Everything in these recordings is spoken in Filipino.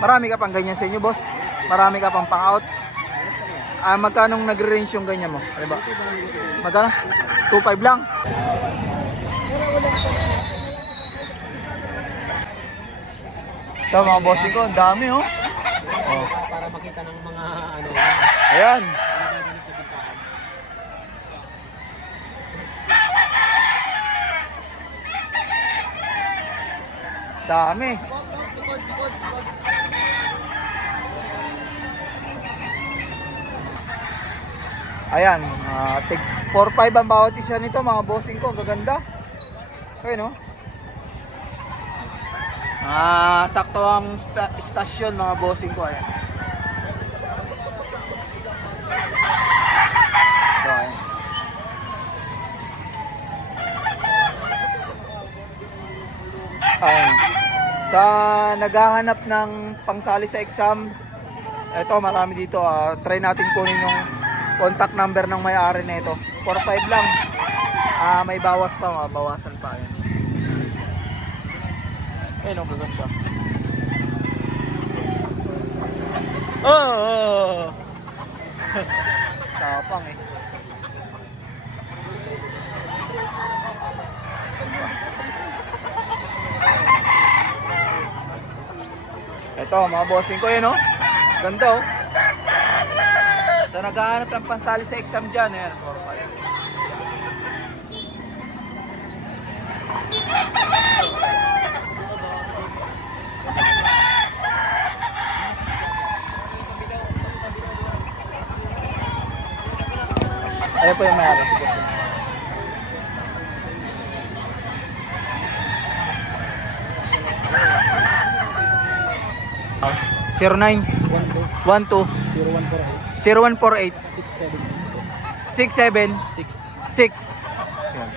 Marami ka pang ganyan sa inyo, boss? Marami ka pang pang-out? Magkanong nagre-range yung ganyan mo? Ano ba? Magkano? 2.5 lang? Ito mga bossing ko, ang dami oh. Oh. Para makita ng mga ano. Ayan. Dami. Ayan, tig 4.5 ang bawat isa nito mga bossing ko, gaganda. Ayun oh. Sakto ang stasyon mga bossing ko, ayan. Ito, ayan. Ayan. Sa naghahanap ng pangsali sa exam, ito marami dito. Try natin kunin yung contact number ng may-ari na ito. 4.5 lang. May bawas pa, mabawasan pa. Ayan. Ayun, gaganda. Oh! Tapang eh. Ito, mga bossing ko yun, oh. Ganda, oh. So, naghahanap ng pansali sa exam dyan. Ayan, 4.5. Ayan po yung mayari si bossing. Oh, 09 12 0148 0148 6766. 676. Ayan.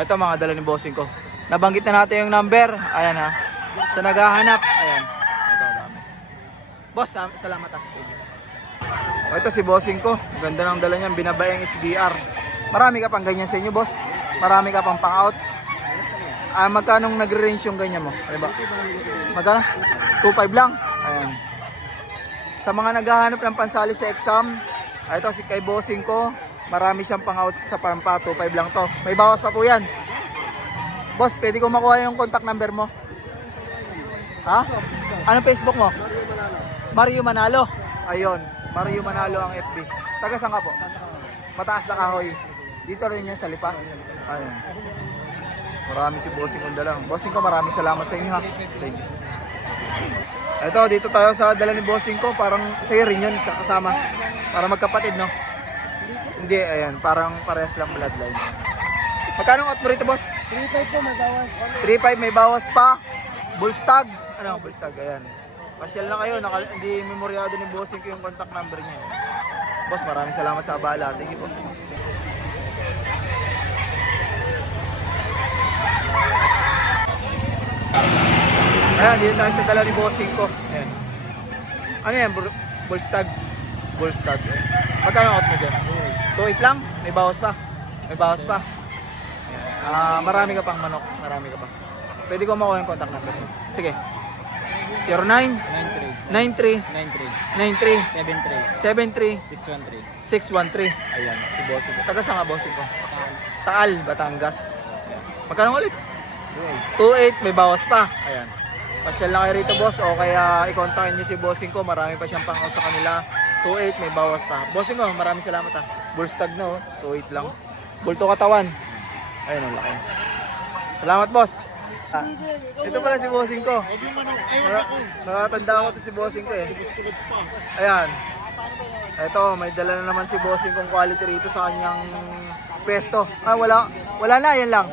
Ito mga dala ni bossing ko. Nabanggit na natin yung number. Ayan ha. Sa naghahanap. Ayan. Ito dami. Boss, salamat ha. Ito si bossing ko. Ganda ng dala niya. Binabayang SDR. Marami ka pang ganyan sa inyo, boss? Marami ka pang pang-out? Magkanong nagre-range yung ganyan mo? Ano ba? Magkano? 2.5 lang? Ayan. Sa mga naghahanap ng pansali sa exam, ito si kay bossing ko. Marami siyang pang-out sa pampa. 2.5 lang to. May bawas pa po yan. Boss, pwede ko makuha yung contact number mo? Ha? Anong Facebook mo? Mario Manalo. Ayun. Mario Manalo ang FB. Taga saan ka po? Mataas na Kahoy. Dito rin yan sa Lipa. Ayun. Marami si bossing kong dala. Bossing ko, maraming salamat sa inyo ha. Thank you. Ito, dito tayo sa dala ni bossing ko. Parang sa'yo rin yun, sa kasama. Para magkapatid, no? Hindi, ayan. Parang parehas lang bloodline. Magkano ang out mo rito, boss? 3.5 po, may bawas. 3.5 may bawas pa. Bullstag. Ano, bullstag, ayan. Pasyal na kayo, hindi memoryado ni bossing ko yung contact number niya. Boss, maraming salamat sa abala. Thank you po. Ayan, dito tayo sa dala ni bossing ko. Ayan. Ano yan? Bullstag. Bullstag. Magkano out mo dyan? 2.8 lang? May bawas pa? May bawas pa? Ayan. Marami ka pang manok. Marami ka pa. Pwede ko makuha yung contact number mo. Sige. 09 93 93 73 613. Ayan, si bossing ko. Taga saan nga bossing ko? Taal, Batangas. Magkano ulit? 2.8, may bawas pa. Ayan. Pasyal lang kayo rito, boss. O kaya i-contactin nyo si bossing ko. Marami pa siyang pang-out sa kanila. 2.8, may bawas pa. Bossing ko, maraming salamat ha. Bullstag na oh. 2.8 lang. Bulto katawan. Ayun, ang laki. Salamat, boss. Ito pala si bossing ko. Nakatanda ko to si bossing ko eh. Ayan. Ito, may dala na naman si bossing kong quality rito sa kanyang pesto. Wala na, yan lang.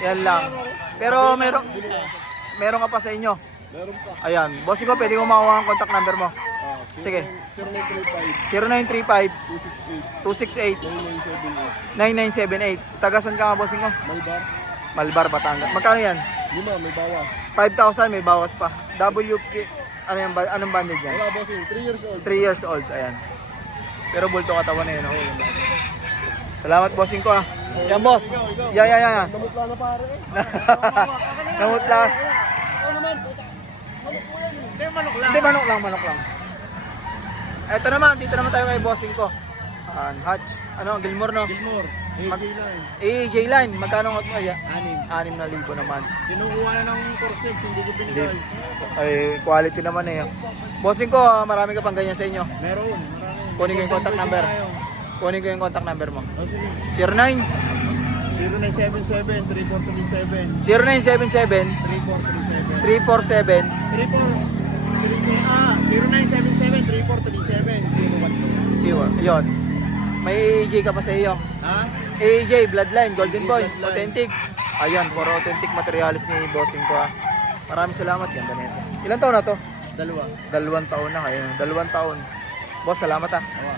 Yan lang. Pero meron ka pa sa inyo. Meron pa. Ayan, bossing ko, pwede ko makuha ang contact number mo. Sige. 0935 268 9978. Taga saan ka nga bossing ko? Malbar, Batangas. Magkano yan? 5, may bawas. 5,000 may bawas pa. WP, ano yan, anong banded yan? Wala bossing, 3 years old. 3 years old, ayan. Pero bulto katawan na yun. Oh. Salamat bossing ko ah. Yan boss. Yeah. Namutla na pare eh. Namutla. Ikaw naman, puta. Namut po yan eh. Hindi, manok lang. Hindi, manok lang. Eto naman, dito naman tayo kay bossing ko. Hatch. Ano, Gilmore, no? Gilmore, Mag- AJ line. AJ line, magkano nga kaya? 6. 6,000 naman. Kinukuha na ng Corsex, hindi ko binigay. Ay, quality naman eh. Bossing ko, marami ka pang ganyan sa inyo. Meron, marami. Kunin ko yung contact Pwede number. tayo. Kunin ko yung contact number mo. Oh, sige. 09 0977-3437. 0977 3437. 347 0977-3437. 012. Yun. May AJ ka pa sa iyo. Ha? AJ, Bloodline, Golden Boy, Bloodline. authentic. Ayan, puro authentic materials ni bossing ko. Maraming salamat, ganda nito. Ilan taon na to? 2. 2 taon na kayo. 2 taon. Boss, salamat ah. Awa.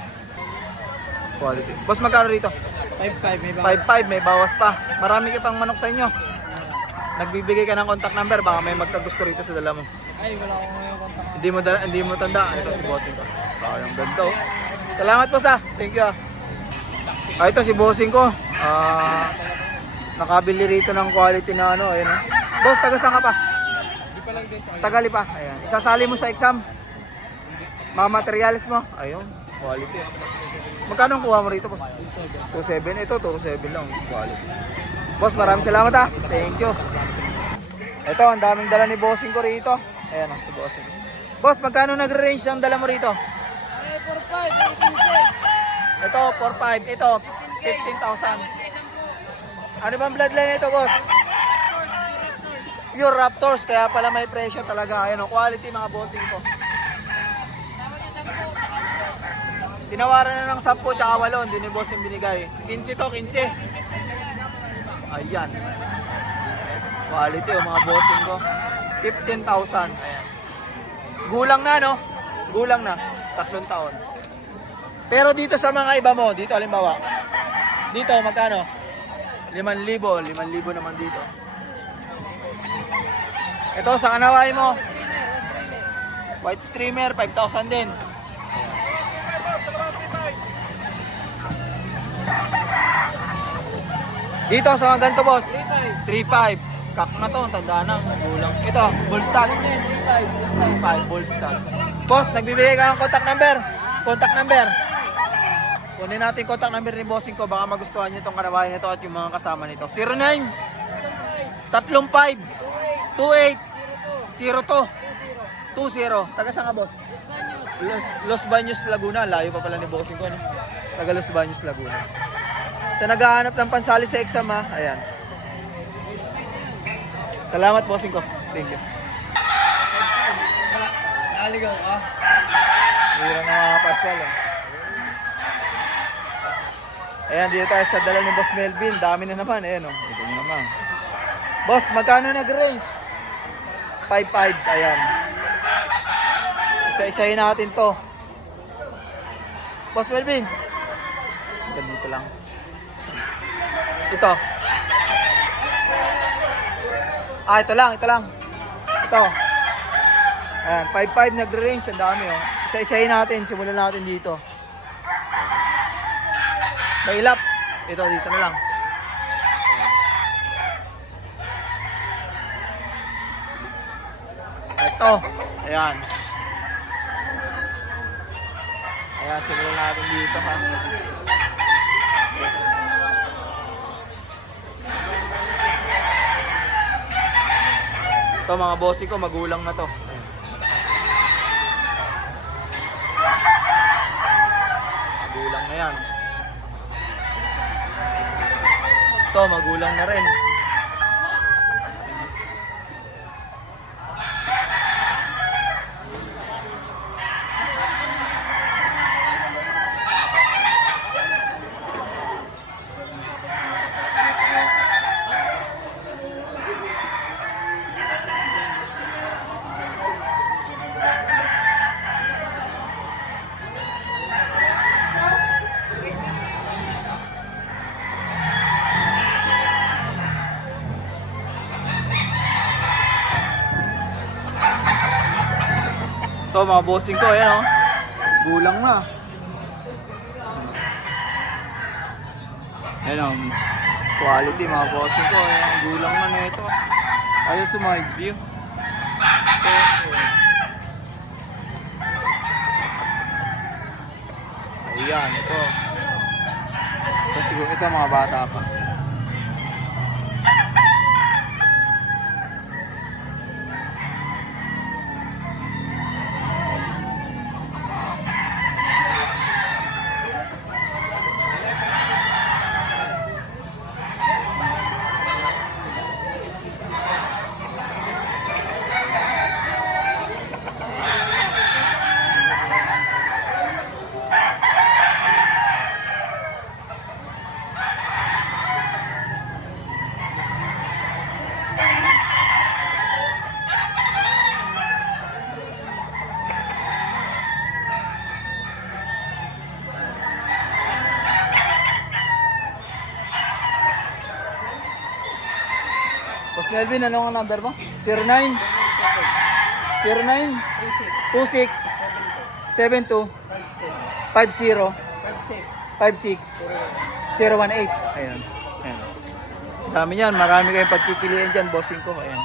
Quality. Boss, magkano rito? 5-5 may 5-5, may bawas pa. Marami ka pang manok sa inyo. Nagbibigay ka ng contact number, baka may magkagusto rito sa dala mo. Ay, wala akong ngayon contact. Hindi mo tanda. Ito si bossing ko. Yung ganda oh. Salamat po sa. Thank you ah. Ito si bossing ko. Nakabili rito ng quality na ano. Ayan, oh. Boss, taga saan ka pa? Di pa lang din sa Tagali pa. Ayan. Isasali mo sa exam. Mga materials mo. Ayun. Quality. Magkano ang kuha mo rito, boss? 2.7. Ito, 2.7 lang. Quality. Boss, maraming salamat ah. Thank you. Ito, ang daming dala ni bossing ko rito. Ayan oh, si bossing. Boss, magkano nag-range ang dala mo rito? 4-5, Ito, 4.5. Ito, 15,000. Ano bang bloodline ito, boss? Pure Raptors, kaya pala may presyo talaga. Ayan o, quality mga bossing ko. Tinawaran na ng 10 tsaka 8, hindi ni bossing binigay. 15 to, 15. Ayan. Quality o mga bossing ko. 15,000. Ayan. Gulang na, no? Gulang na. 3 taon. Pero dito sa mga iba mo, dito halimbawa. Dito, magkano? 5,000. 5,000 naman dito. Ito, sa kanaway mo. White streamer, 5,000 din. Dito sa mga ganito, boss. 3,500. Kak na to, tandaan na. Gulang. Ito, bullstag. 3,500, bullstag. Boss, nagbibigay ka ng contact number. Contact number. Kunin natin contact number ni bossing ko. Baka magustuhan nyo itong kanawayan nito at yung mga kasama nito. 09 35 28 02 20. Taga saan ka, boss? Los Baños, Laguna. Layo pa pala ni bossing ko, no? Taga Los Baños, Laguna. Sa naghahanap ng pansali sa exam, ha? Ayan. Salamat, bossing ko. Thank you. Naligaw ka? Mura na mga paswal, eh. Ayan, dito tayo sa dala ni Boss Melvin. Dami na naman. Ayan, oh. Ito nyo naman. Boss, magkano nag-range? 5,500. Ayan. Isa-isahin natin to. Boss Melvin. Ganito lang. Ito. Ito lang. Ito. Ayan, 5,500 nag-range. Ang dami, oh. Isa-isahin natin. Simulan natin dito. Mailap. Ito, dito na lang. Ito. Ayan. Ayan, simulan natin dito, ha. Ito, mga bossing ko, magulang na to. Magulang na yan. Ito, magulang na rin. Ito, mga bossing ko, ayan, oh. Gulang na. Ayan, oh. Quality, mga bossing ko. Ayan, gulang na nito. Ayos sa mga view. So, Ayan, ito. Ito siguro, ito mga bata pa. Boss Melvin, ano ang number mo? 09 09 26 72 50 56 018. Ayan. Ayan. Dami yan. Marami kayong pagpipilian dyan, bossing ko. Ayan.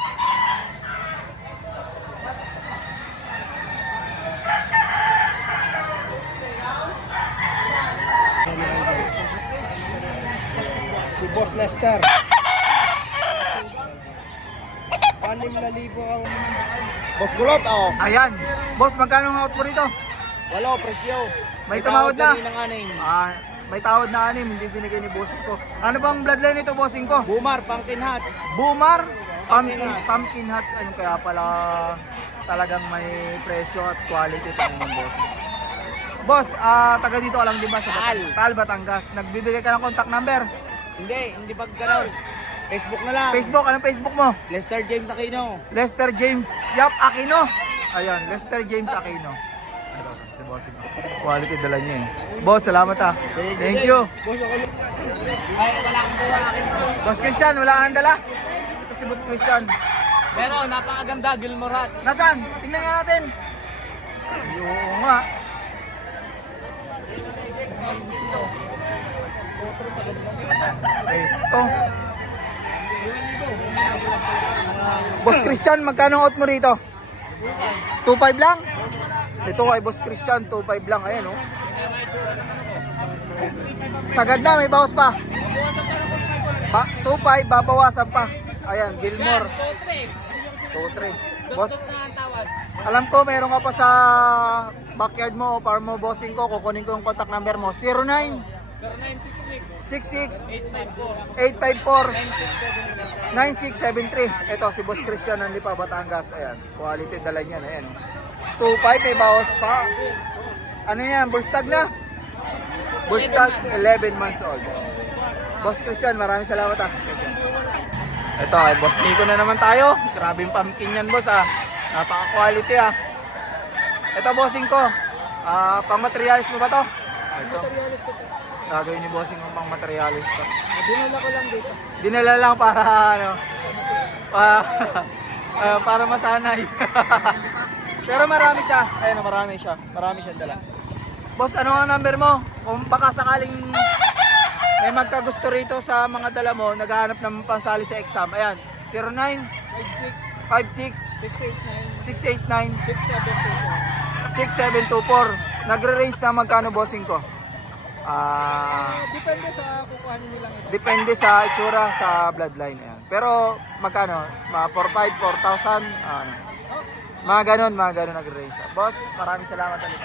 Si Boss Lester. 6,000 ang... Boss Gulot, oh. Ayan. Boss, magkano ang out mo rito? Wala, presyo. May tumawad na. Ng aning. May tawad na anim, hindi binigay ni bossing ko. Ano bang bloodline nito, bossing ko? Bumar, Pumpkin Hat. Boomer, Pumpkin Hats. pumpkin hats, ayun kaya pala talagang may presyo at quality ito ng bossing. Boss, taga dito ka lang din ba sa Taal, Batangas? Nagbibigay ka ng contact number? Hindi pagkaroon. Facebook na lang. Facebook, anong Facebook mo? Lester James Aquino. Lester James Yap Aquino. Ayan, Lester James Aquino. Ito, si bossing ko. Quality dala niya eh. Boss, salamat ah. Thank you. Boss, ako lang. Ay, wala akong buwan akin. Boss Christian, wala kang dala? Ito si Boss Christian. Pero napakaganda, Gilmorat. Nasaan? Tingnan nga natin. Oo nga. Ito. Boss Christian, magkano out mo rito? 2.5 lang? Ito kay Boss Christian, 2.5 lang. Ayan oh. Sagad na, may bawas pa. 2.5, babawasan pa. Ayan, Gilmore. 2.3. Boss, alam ko meron ka pa sa backyard mo o farm mo, bossing ko. Kukunin ko yung contact number mo. 09 66 854 9673. Ito si Boss Christian ng Lipa, Batangas. Ayan, quality dala niyan. Ayan. 2.5 may bawas pa. Ano yan? Bullstag na? Bullstag, 11 months old. Boss Christian, maraming salamat ah. Ito ay Boss Nico na naman tayo. Grabe yung pumpkin yan, boss ah. Napaka-quality ah. Ito bossing ko. Pang-materialis mo ba to? Ito. Materialis ko to. Gagawin ni bossing kong pang-materialis to. Dinala ko lang dito. Dinala lang para ano. Para masanay. Pero marami siya. Ayun, marami siya. Marami siyang dala. Boss, ano ang number mo? Kung baka sakaling may magkagusto rito sa mga dala mo, naghahanap ng pansali sa exam. Ayan, 09 56 689 6724. Nagre-range na magkano bossing ko? Depende sa kukuhanin nilang ito. Depende sa itsura sa bloodline. Ayan. Pero magkano? Mga 4,500, 4,000. Mga ganon nagre-range. Boss, maraming salamat ulit.